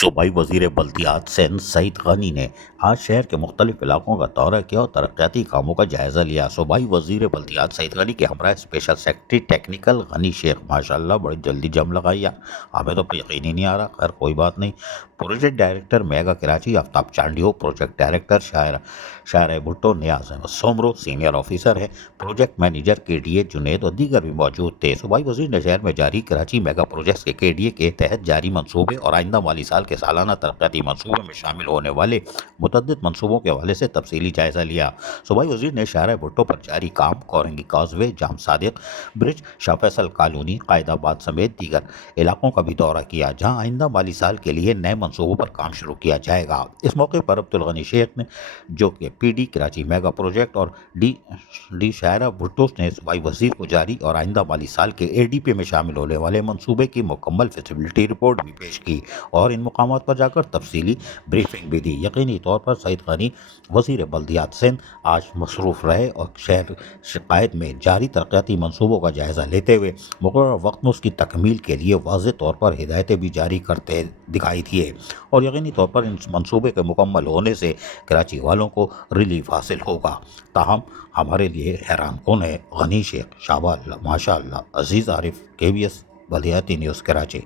صوبائی وزیر بلدیات سندھ سعید غنی نے آج شہر کے مختلف علاقوں کا دورہ کیا اور ترقیاتی کاموں کا جائزہ لیا۔ صوبائی وزیر بلدیات سعید غنی کے ہمراہ اسپیشل سیکرٹری ٹیکنیکل غنی شیخ ماشاءاللہ بڑی جلدی جم لگائی، ہمیں تو یقین ہی نہیں آ رہا، خیر کوئی بات نہیں۔ پروجیکٹ ڈائریکٹر میگا کراچی آفتاب چانڈیو، پروجیکٹ ڈائریکٹر شاعر بھٹو نیاز احمد سومرو سینئر آفیسر ہے، پروجیکٹ مینیجر کے ڈی اے جنید اور دیگر بھی موجود تھے۔ صوبائی وزیر نے شہر میں جاری کراچی میگا پروجیکٹس کے ڈی اے کے تحت جاری منصوبے اور آئندہ مالی سال کے سالانہ ترقیاتی منصوبے میں شامل ہونے والے متعدد منصوبوں کے حوالے سے تفصیلی جائزہ لیا۔ صوبائی وزیر نے شاہراہ بھٹو پر جاری کام، کورنگی کازوے، جام صادق برج، شاہ فیصل کالونی، قائد آباد سمیت دیگر علاقوں کا بھی دورہ کیا، جہاں آئندہ مالی سال کے لیے نئے منصوبوں پر کام شروع کیا جائے گا۔ اس موقع پر عبدالغنی شیخ نے جو کہ P D Karachi mega project اور ڈی شاہراہ بھٹو نے صوبائی وزیر کو جاری اور آئندہ مالی سال کے اے ڈی پی میں شامل ہونے والے منصوبے کی مکمل فیزیبلٹی رپورٹ بھی پیش کی اور ان مقامات پر جا کر تفصیلی بریفنگ بھی دی۔ یقینی طور پر سعید غنی وزیر بلدیات سندھ آج مصروف رہے اور شہر شقائد میں جاری ترقیاتی منصوبوں کا جائزہ لیتے ہوئے مقررہ وقت میں اس کی تکمیل کے لیے واضح طور پر ہدایتیں بھی جاری کرتے دکھائی دیے اور یقینی طور پر ان منصوبے کے مکمل ہونے سے کراچی والوں کو ریلیف حاصل ہوگا۔ تاہم ہمارے لیے حیران کن ہے۔ غنی شیخ، شابہ اللہ، ماشاء اللہ۔ عزیز عارف، KBS بلدیاتی نیوز کراچی۔